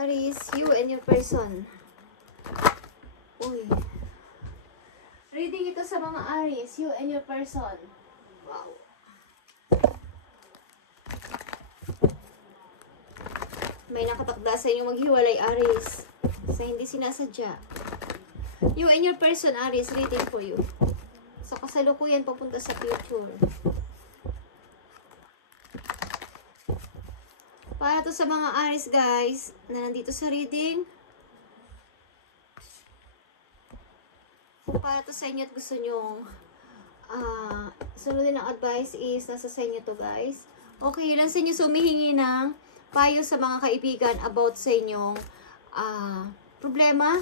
Aries, you and your person. Uy. Reading ito sa mga Aries, you and your person. Wow. May nakatakda sa inyo maghiwalay, Aries. Sa hindi sinasadya. You and your person, Aries, reading for you. Sa kasalukuyan, papunta sa future. Para to sa mga Aries, guys, na nandito sa reading. Kung para to sa inyo at gusto nyong sunodin ang advice is nasa sa inyo to, guys. Okay, ilan sa inyo sumihingi ng payo sa mga kaibigan about sa inyong problema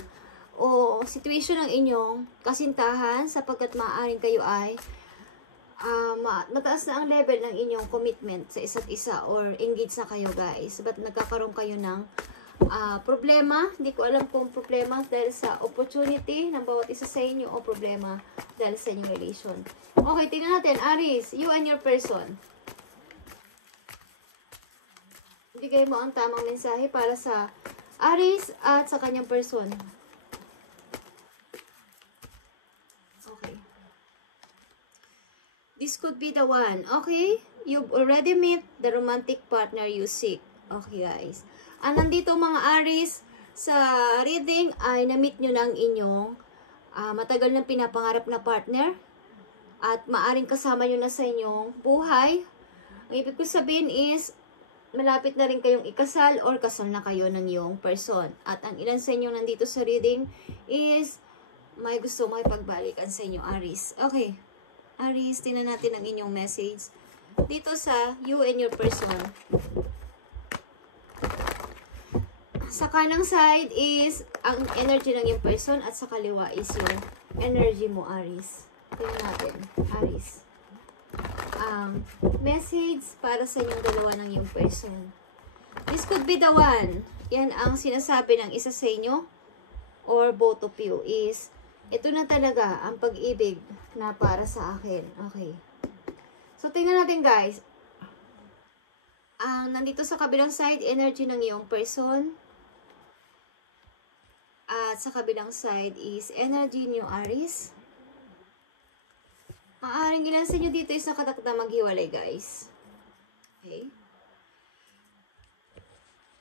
o situation ng inyong kasintahan sapagkat maaaring kayo ay mataas na ang level ng inyong commitment sa isa't isa or engaged na kayo, guys. But nagkakaroon kayo ng problema. Hindi ko alam kung problema dahil sa opportunity ng bawat isa sa inyo o problema dahil sa inyong relation. Okay, tingnan natin. Aries, you and your person. Bigay mo ang tamang mensahe para sa Aries at sa kanyang person. Okay. This could be the one. Okay? You've already met the romantic partner you seek. Okay, guys. Nandito mga Aries, sa reading ay na-meet nyo ng inyong matagal na pinapangarap na partner at maaring kasama nyo na sa inyong buhay. Ang ibig ko sabihin is malapit na rin kayong ikasal or kasal na kayo ng iyong person. At ang ilan sa inyo nandito sa reading is may gusto makipagbalikan sa inyo, Aries. Okay. Aries, tingnan natin ang inyong message dito sa you and your person. Sa kanang side is ang energy ng iyong person at sa kaliwa is yung energy mo, Aries. Tingnan natin, Aries. Message para sa inyong dalawa ng iyong person. This could be the one. Yan ang sinasabi ng isa sa inyo or both of you is ito na talaga ang pag-ibig na para sa akin. Okay. So, tingnan natin, guys. Nandito sa kabilang side, energy ng iyong person. At sa kabilang side is energy niyo, Aries. Maaaring ilan sa inyo dito is nakatakda maghiwalay, guys. Okay.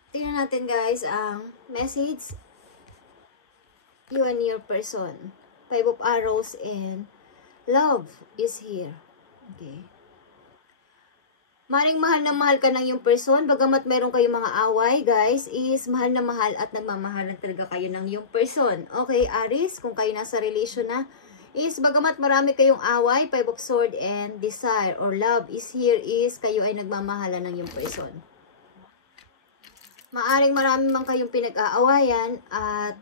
Tingnan natin, guys, ang message. You and your person. 5 of arrows and love is here. Okay. Maring mahal na mahal ka ng yung person, bagamat meron kayong mga away, guys, is mahal na mahal at nagmamahalan talaga kayo ng yung person. Okay, Aries, kung kayo nasa relation na, is bagamat marami kayong away, 5 of sword and desire or love is here is kayo ay nagmamahalan ng yung person. Maaring marami man kayong pinag-aawayan at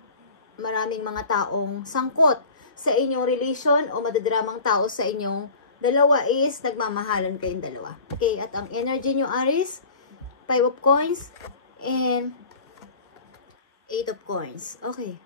maraming mga taong sangkot sa inyong relation o madadramang tao sa inyong dalawa is nagmamahalan kayong dalawa. Okay, at ang energy nyo, Aries, 5 of coins and 8 of coins. Okay.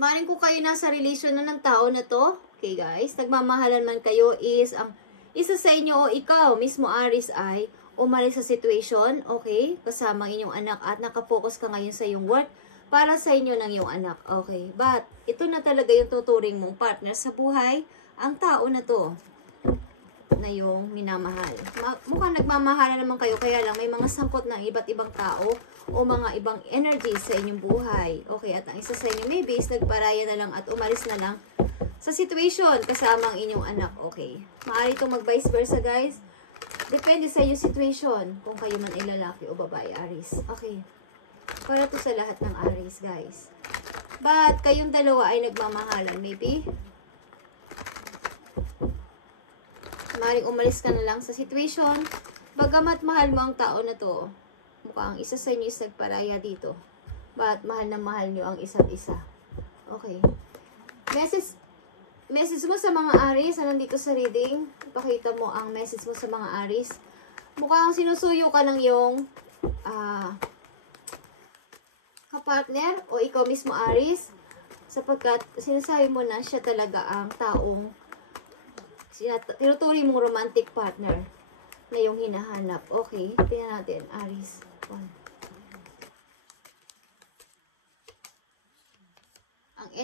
Maaaring kung kayo nasa relation na ng tao na to, okay guys, nagmamahalan man kayo is ang isa sa inyo o ikaw mismo, Aries, ay umalis sa situation, okay, kasama ang inyong anak at nakafocus ka ngayon sa iyong work para sa inyo ng iyong anak. Okay, but ito na talaga yung tuturing mong partner sa buhay, ang tao na to na yung minamahal. Mukhang nagmamahalan naman kayo, kaya lang may mga sangkot ng iba't ibang tao o mga ibang energy sa inyong buhay. Okay, at ang isa sa inyo maybe is nagparaya na lang at umalis na lang sa situation kasama ang inyong anak. Okay, maaari itong mag-vice versa, guys. Depende sa iyong situation kung kayo man ay lalaki o babae, Aries. Okay. Para to sa lahat ng Aries, guys. But, kayong dalawa ay nagmamahalan, maybe. Maaaring umalis ka na lang sa situation. Bagamat mahal mo ang tao na to, mukhang isa sa inyo is nagparaya dito. But, mahal na mahal nyo ang isa't isa. Okay. Message mo sa mga Aries na nandito sa reading. Ipakita mo ang message mo sa mga Aries. Mukhang sinusuyo ka ng iyong partner o ikaw mismo, Aries, sapagkat sinasabi mo na siya talaga ang taong tinuturing mong romantic partner na yung hinahanap. Okay, tingnan natin, Aries.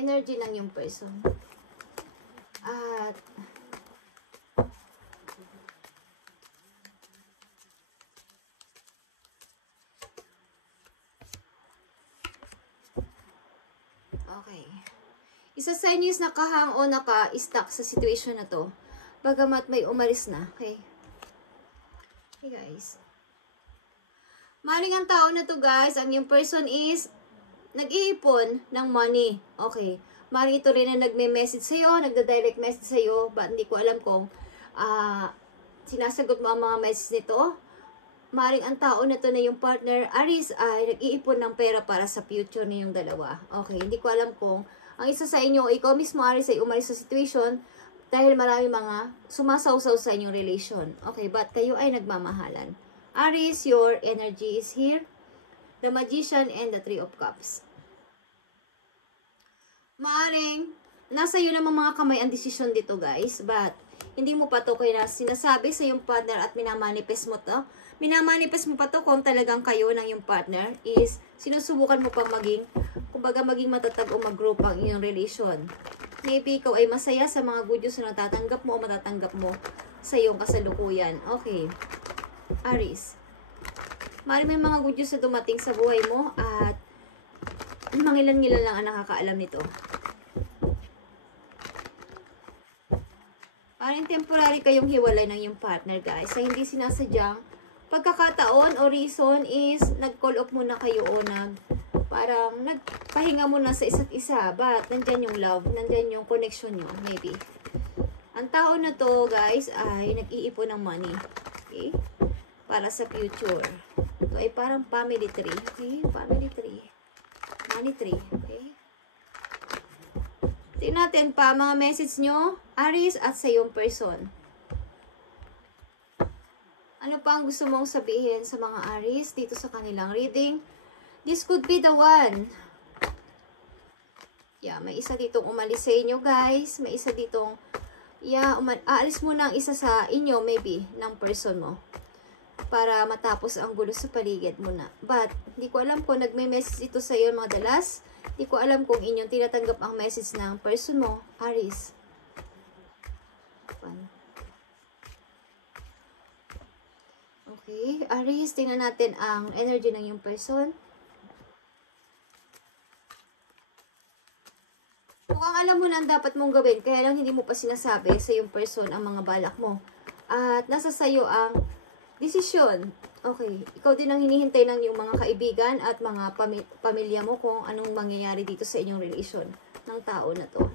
energy ng yung person. At okay. Isa sa inyo is nakahang o naka-stuck sa situation na to. Bagamat may umalis na. Okay. Hey guys. Maring ang tao na to guys, ang yung person is nag-iipon ng money. Okay. Maring ito rin na nagme-message sa'yo, nagda-direct message sa'yo, but hindi ko alam kung sinasagot mo ang mga message nito. Maring ang tao na to na yung partner, Aries, ay nag-iipon ng pera para sa future niyong dalawa. Okay, hindi ko alam kung ang isa sa inyo, ikaw mismo, Aries, ay umalis sa situation dahil marami mga sumasawsaw sa inyong relation. Okay, but kayo ay nagmamahalan. Aries, your energy is here. The Magician and the Three of Cups. Maaring, nasa iyo namang mga kamay ang desisyon dito guys, but hindi mo pa to kaya sinasabi sa iyong partner at minamanifest mo to. Minamanifest mo pa to kung talagang kayo ng iyong partner is sinusubukan mo pang maging, kumbaga maging matatag o mag-grow pang iyong relation. Maybe ikaw ay masaya sa mga good news na natatanggap mo o matatanggap mo sa iyong kasalukuyan. Okay. Aries. Maaring may mga good news na dumating sa buhay mo at mangilan-ngilan lang ang nakakaalam nito. Parang temporary kayong hiwalay ng iyong partner guys. Sa hindi sinasadyang pagkakataon o reason is nag-call off muna kayo o parang nagpahinga muna sa isa't isa. But nandyan yung love, nandyan yung connection nyo maybe. Ang tao na to guys ay nag-iipon ng money. Okay? Para sa future. Ito ay parang family tree. Okay? Family tree. Money tree. Okay? Tingnan natin pa mga message nyo, Aries, at sa iyong person. Ano pa ang gusto mong sabihin sa mga Aries dito sa kanilang reading? This could be the one. Yeah, may isa ditong umalis sa inyo, guys. May isa ditong, yeah, aalis muna ang isa sa inyo, maybe, ng person mo. Para matapos ang gulo sa paligid muna. But, hindi ko alam kung nagme-message ito sa iyo mga dalas. Hindi ko alam kung inyong tinatanggap ang message ng person mo, Aries. Okay, Aries, tingnan natin ang energy ng iyong person. Mukhang alam mo na ang dapat mong gawin, kaya lang hindi mo pa sinasabi sa iyong person ang mga balak mo. At nasa sayo ang desisyon. Okay, ikaw din ang hinihintay ng iyong mga kaibigan at mga pamilya mo kung anong mangyayari dito sa inyong relasyon ng tao na to.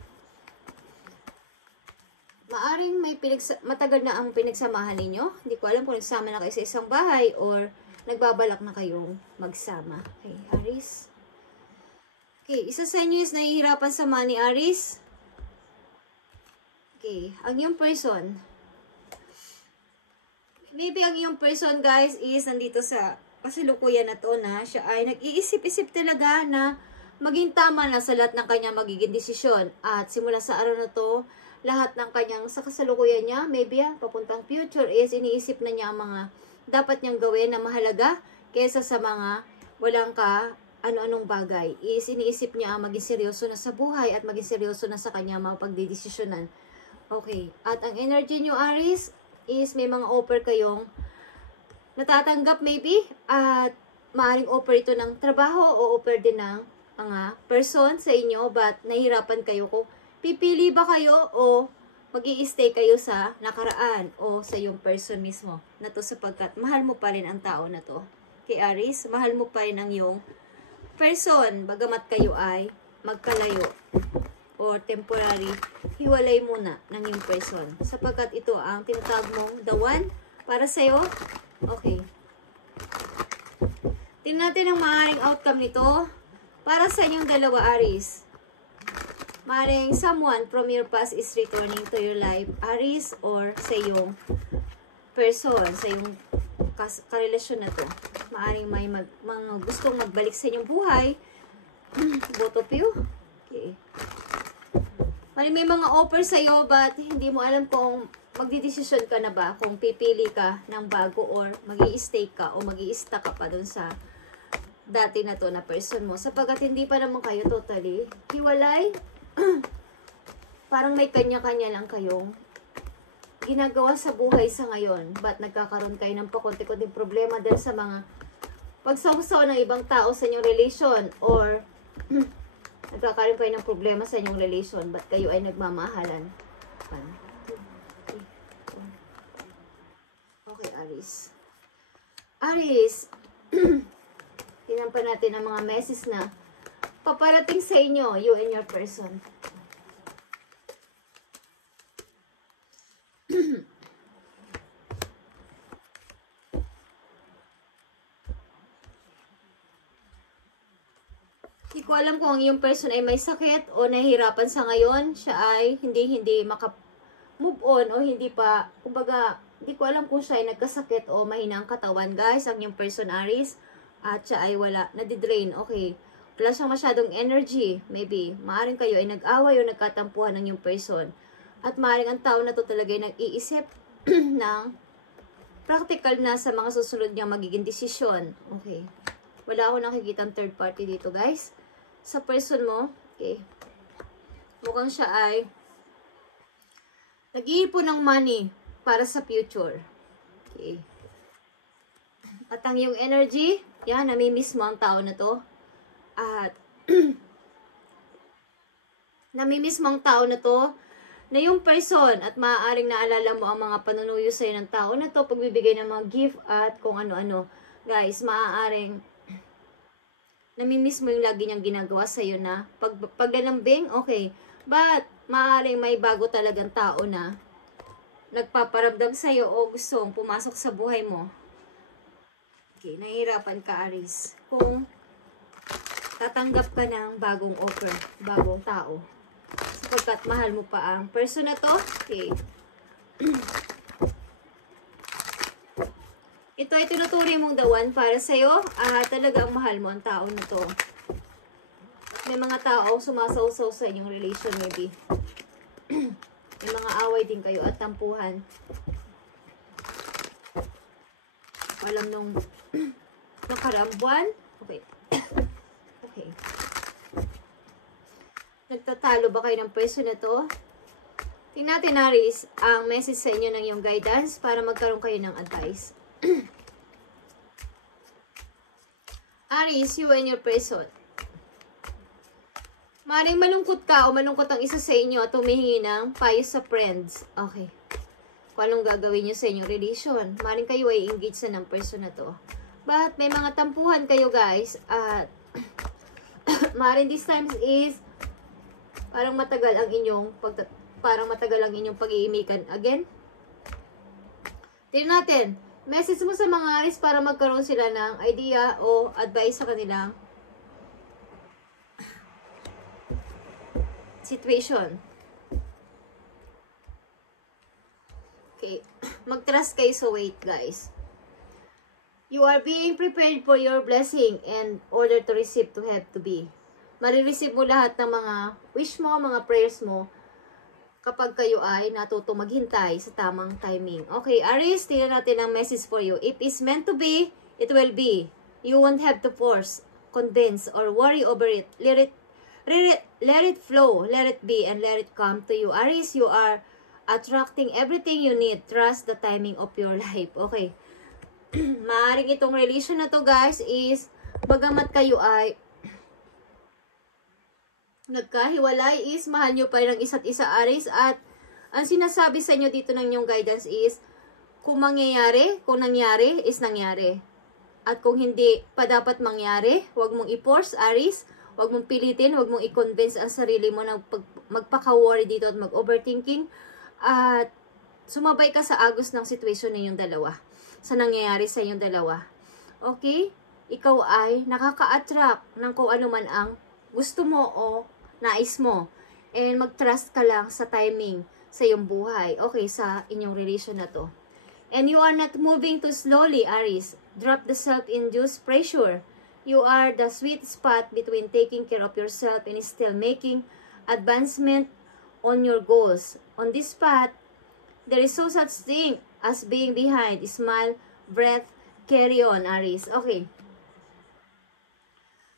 Maaring may matagal na ang pinagsamahan ninyo. Hindi ko alam kung nagsama na kayo sa isang bahay or nagbabalak na kayong magsama. Okay, Aries. Okay, isa sa inyo is nahihirapan sa money, Aries. Okay, ang iyong person. Maybe ang iyong person, guys, is nandito sa kasalukuyan na to na siya ay nag-iisip-isip talaga na maging tama na sa lahat ng kanyang magiging desisyon. At simula sa araw na to, lahat ng kanyang sa kasalukuyan niya, maybe papuntang future is iniisip na niya ang mga dapat niyang gawin na mahalaga kaysa sa mga walang ano-anong bagay. Is iniisip niya maging seryoso na sa buhay at maging seryoso na sa kanyang mga pagdidesisyonan. Okay. At ang energy niyo, Aries, is may mga offer kayong natatanggap maybe at maaaring offer ito ng trabaho o offer din ng mga person sa inyo but nahihirapan kayo kung pipili ba kayo o mag-i-stay kayo sa nakaraan o sa yung person mismo na to sapagkat mahal mo pa rin ang tao na to. Kay Aries, mahal mo pa rin ang yung person bagamat kayo ay magkalayo or temporary, hiwalay muna ng yung person. Sapagkat ito ang tinatawag mong the one para sa'yo. Okay. Tingnan natin ang maaaring outcome nito para sa inyong dalawa, Aries. Maaaring someone from your past is returning to your life, Aries, or sa iyong person, sa iyong karelasyon na to. Maaaring may mga gustong magbalik sa inyong buhay. Both of you. Okay. May mga offer sa'yo but hindi mo alam kung magdidesisyon ka na ba, kung pipili ka ng bago or mag-i-stay ka o mag-i-stuck ka pa dun sa dati na to na person mo. Sapagkat hindi pa naman kayo totally hiwalay, parang may kanya-kanya lang kayong ginagawa sa buhay sa ngayon. Ba't nagkakaroon kayo ng pakunti-kunting problema dahil sa mga pagsawsaw ng ibang tao sa inyong relation, or nagkakaroon kayo ng problema sa inyong relation, ba't kayo ay nagmamahalan? Okay, Aries. Aries, tingnan pa natin ang mga messages na paparating sa inyo, you and your person. Hindi ko alam kung ang iyong person ay may sakit o nahihirapan sa ngayon. Siya ay hindi maka-move on o hindi pa, kumbaga, hindi ko alam kung siya ay nagkasakit o mahina ang katawan, guys, ang iyong person, Aries. At siya ay wala, nadidrain, okay. Wala siyang masyadong energy, maybe. Maaring kayo ay nag-away o nagkatampuhan ng iyong person. At maaring ang tao na to talaga ay nag-iisip ng practical na sa mga susunod niyang magiging desisyon. Okay. Wala ako nakikitang third party dito, guys. Sa person mo, okay. Mukhang siya ay nag-iipon ng money para sa future. Okay. At ang iyong energy, yan, namimiss mo ang tao na to. At namimiss mo ang tao na to, na yung person, at maaaring naalala mo ang mga panunuyo sa'yo ng tao na to, pagbibigay ng mga gift at kung ano-ano. Guys, maaaring namimiss mo yung lagi niyang ginagawa sa'yo na paglalambing, okay. But, maaaring may bago talagang tao na nagpaparamdam sa'yo o gustong pumasok sa buhay mo. Okay, nahihirapan ka, Aries. Kung tatanggap ka ng bagong offer, bagong tao. Sapagkat mahal mo pa ang person na to. Okay. Ito ay tinuturing mong dawan para sa'yo. Talagang mahal mo ang tao na to. May mga tao sumasawsaw sa inyong relation, maybe. May mga away din kayo at tampuhan. Alam nung nakaraang buwan. Okay. Okay. Nagtatalo ba kayo ng person na to? Tingnan natin, Aries, ang message sa inyo ng iyong guidance para magkaroon kayo ng advice. Aries, you and your person. Maring malungkot ka o malungkot ang isa sa inyo at humihingi ng payo sa friends. Okay. Kung anong gagawin nyo sa inyong relation. Maring kayo ay engage na ng person na to. But may mga tampuhan kayo, guys. At maring this time is parang matagal ang inyong pag-iimikan again. Tingnan natin. Message mo sa mga Aries para magkaroon sila ng idea o advice sa kanilang situation. Okay. Mag-trust kayo sa wait, guys. You are being prepared for your blessing and order to receive to have to be. Marireceive mo lahat ng mga wish mo, mga prayers mo kapag kayo ay natutong maghintay sa tamang timing. Okay, Aries, tingnan natin ang message for you. If it's meant to be, it will be. You won't have to force, convince, or worry over it. Let it flow, let it be, and let it come to you. Aries, you are attracting everything you need. Trust the timing of your life. Okay. Maaring itong relation na to, guys, is bagamat kayo ay nagkahiwalay, is mahal nyo pa ng isa't isa, Aries. At ang sinasabi sa inyo dito ng inyong guidance is kung nangyayari, kung nangyari, is nangyari. At kung hindi pa dapat mangyari, huwag mong i-force, Aries. Huwag mong pilitin, huwag mong i-convince ang sarili mo na magpaka-worry dito at mag-overthinking. At sumabay ka sa agos ng situation ninyong dalawa. Sa nangyayari sa inyong dalawa. Okay? Ikaw ay nakaka-attract ng kung ano man ang gusto mo o nais mo. And mag-trust ka lang sa timing sa iyong buhay. Okay, sa inyong relation na to. And you are not moving too slowly, Aries. Drop the self-induced pressure. You are the sweet spot between taking care of yourself and still making advancement on your goals. On this path, there is no such thing as being behind. Smile, breath, carry on, Aries. Okay.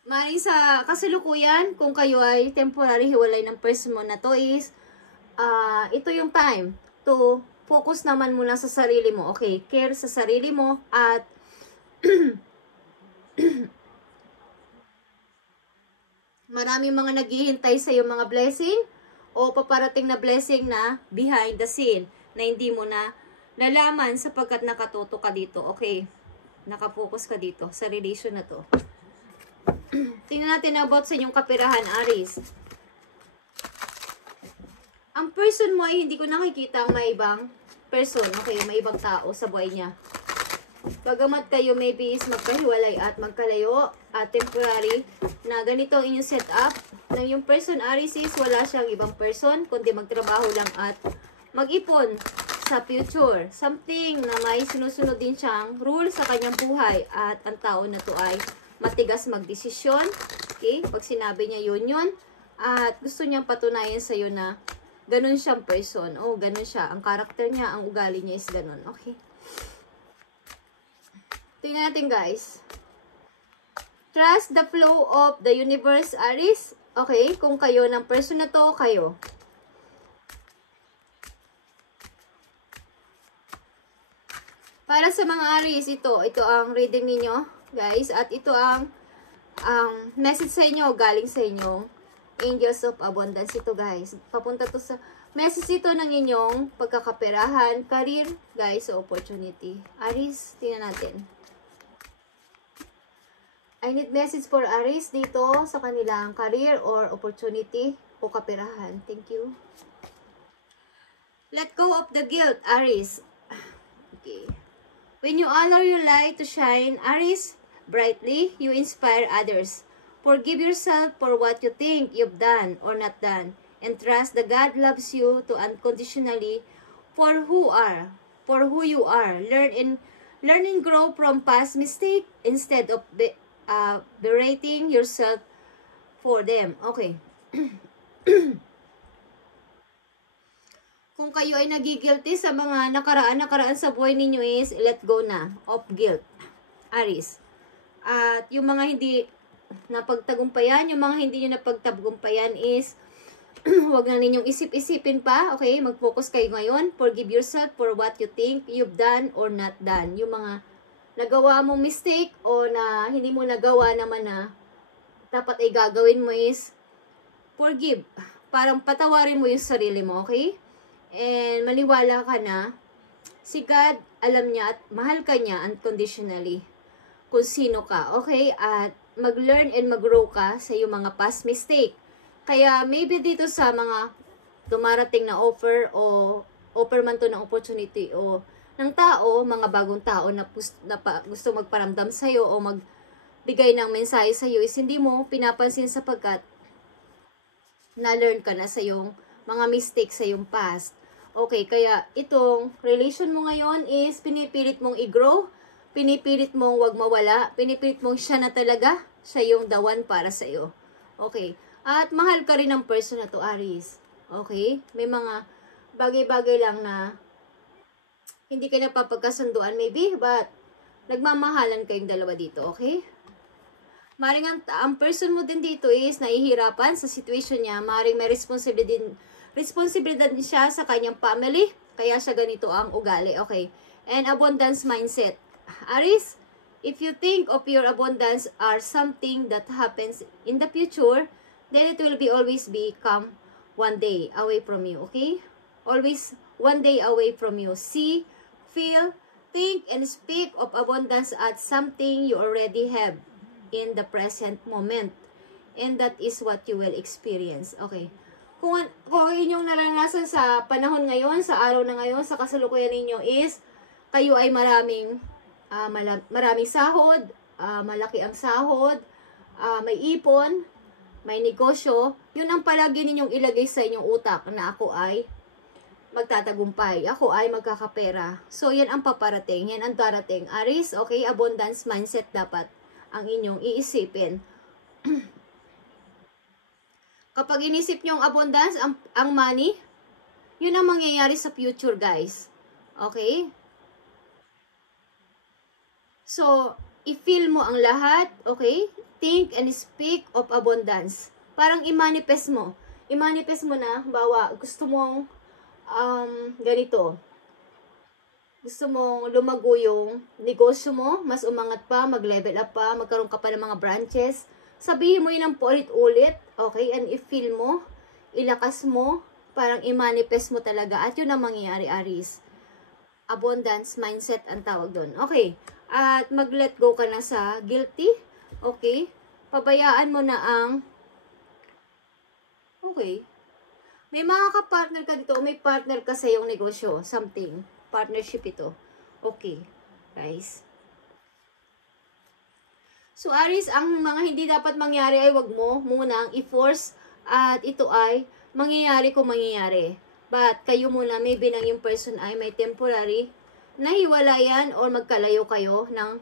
Maring sa kasalukuyan, kung kayo ay temporary hiwalay ng person mo na to is, ito yung time to focus naman muna sa sarili mo. Okay, care sa sarili mo at maraming mga naghihintay sa iyo mga blessing o paparating na blessing na behind the scene na hindi mo na nalaman sapagkat nakatuto ka dito. Okay, nakapokus ka dito sa relation na to. Tingnan natin about sa inyong kapirahan, Aries. Ang person mo ay hindi ko nakikita ang may ibang person. Okay, may ibang tao sa buhay niya. Bagamat kayo maybe is magkahiwalay at magkalayo at temporary na ganito ang inyong setup, na yung person Aries is wala siyang ibang person kundi magtrabaho lang at mag-ipon sa future. Something na may sinusunod din siyang rule sa kanyang buhay at ang tao na to ay matigas magdesisyon. Okay? Pag sinabi niya yun at gusto niyang patunayan sa iyo na ganun siyang person. Oh, ganun siya. Ang karakter niya, ang ugali niya is ganun. Okay? Tingnan natin guys. Trust the flow of the universe, Aries. Okay? Kung kayo ng person na to, kayo. Para sa mga Aries, ito ang reading ninyo, guys. At ito ang message sa inyo, galing sa inyo. Angels of Abundance ito, guys. Papunta to sa message ito ng inyong pagkakaperahan, career, guys, so opportunity. Aries, tingnan natin. I need message for Aries dito sa kanilang career or opportunity o kaperahan. Thank you. Let go of the guilt, Aries. Okay. When you allow your light to shine, Aries, brightly, you inspire others. Forgive yourself for what you think you've done or not done, and trust that God loves you to unconditionally for who you are. Learn and grow from past mistake instead of berating yourself for them. Okay. Kung kayo ay nagigilty sa mga nakaraan sa buhay ninyo is let go na of guilt, Aries. At yung mga hindi napagtagumpayan, yung mga hindi nyo napagtagumpayan is huwag na ninyong isip-isipin pa, okay? Mag-focus kayo ngayon. Forgive yourself for what you think you've done or not done. Yung mga nagawa mong mistake o na hindi mo nagawa naman na dapat ay gagawin mo is forgive. Parang patawarin mo yung sarili mo, okay? And maniwala ka na si God, alam niya at mahal ka niya unconditionally kung sino ka, okay? At mag-learn and mag-grow ka sa iyong mga past mistake. Kaya maybe dito sa mga dumarating na offer o offer man to ng opportunity o ng tao, mga bagong tao na gusto magparamdam sa iyo o magbigay ng mensahe sa iyo is hindi mo pinapansin sapagkat na-learn ka na sa iyong mga mistakes sa iyong past. Okay, kaya itong relation mo ngayon is pinipilit mong i-grow, pinipilit mong wag mawala, pinipilit mong siya na talaga, siya yung the one para sa iyo. Okay, at mahal ka rin ng person na to, Aries. Okay, may mga bagay-bagay lang na hindi ka napapagkasunduan maybe, but nagmamahalan kayong dalawa dito, okay? Maring ang person mo din dito is nahihirapan sa situation niya. Maring may responsibilidad din siya sa kanyang family. Kaya siya ganito ang ugali, okay? And abundance mindset. Aries, if you think of your abundance are something that happens in the future, then it will always become one day away from you, okay? Always one day away from you. See, feel, think, and speak of abundance as something you already have in the present moment. And that is what you will experience. Okay. Kung inyong naranasan sa panahon ngayon, sa araw na ngayon, sa kasalukuyan ninyo is, kayo ay maraming sahod, malaki ang sahod, may ipon, may negosyo, yun ang palagi ninyong ilagay sa inyong utak na ako ay magtatagumpay. Ako ay magkakapera. So, yan ang paparating. Yan ang darating. Aries, okay? Abundance mindset dapat ang inyong iisipin. Kapag inisip nyo ang abundance, ang money, yun ang mangyayari sa future, guys. Okay? So, i-feel mo ang lahat, okay? think and speak of abundance. Parang i-manifest mo. I-manifest mo na, bawa, gusto mong ganito. Gusto mong lumago yung negosyo mo, mas umangat pa, mag-level up pa, magkaroon ka pa ng mga branches. Sabihin mo yun ng paulit-ulit, okay? And i-feel mo, ilakas mo, parang i-manifest mo talaga. At yun ang mangyayari, Aries. Abundance mindset ang tawag doon. Okay. At mag-let go ka na sa guilty. Okay. Pabayaan mo na ang okay. May mga ka-partner ka dito, may partner ka sa iyong negosyo, something. Partnership ito. Okay, guys. So, Aries, ang mga hindi dapat mangyari ay wag mo munang i-force at ito ay mangyayari kung mangyayari. But, kayo muna, maybe nang yung person ay may temporary nahiwalayan or magkalayo kayo ng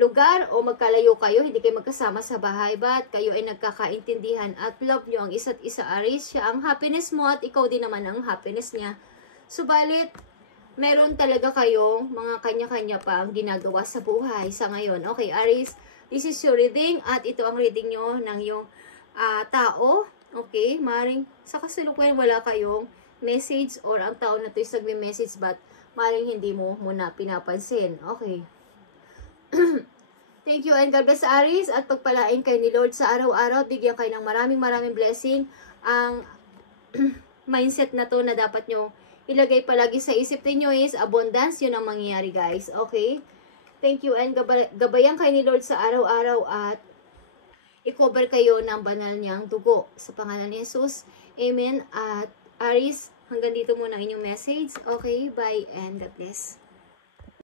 lugar o magkalayo kayo, hindi kayo magkasama sa bahay, but kayo ay nagkakaintindihan at love nyo ang isa't isa, Aries. Siya ang happiness mo at ikaw din naman ang happiness niya. Subalit, meron talaga kayong mga kanya-kanya pa ang ginagawa sa buhay sa ngayon. Okay, Aries, this is your reading at ito ang reading nyo ng yung tao. Okay, maring sa kasalukuyan wala kayong message or ang tao na to is nagme-message but maring hindi mo muna pinapansin. Okay. Thank you and God bless, Aries, at pagpalain kayo ni Lord sa araw-araw. Bigyan kayo ng maraming blessing. Ang mindset na to na dapat nyo ilagay palagi sa isip niyo is abundance. Yun ang mangyayari, guys. Okay? Thank you and gabayan kayo ni Lord sa araw-araw at i-cover kayo ng banal niyang dugo. Sa pangalan ni Jesus. Amen. At Aries, hanggang dito muna ang inyong message. Okay? Bye and God bless.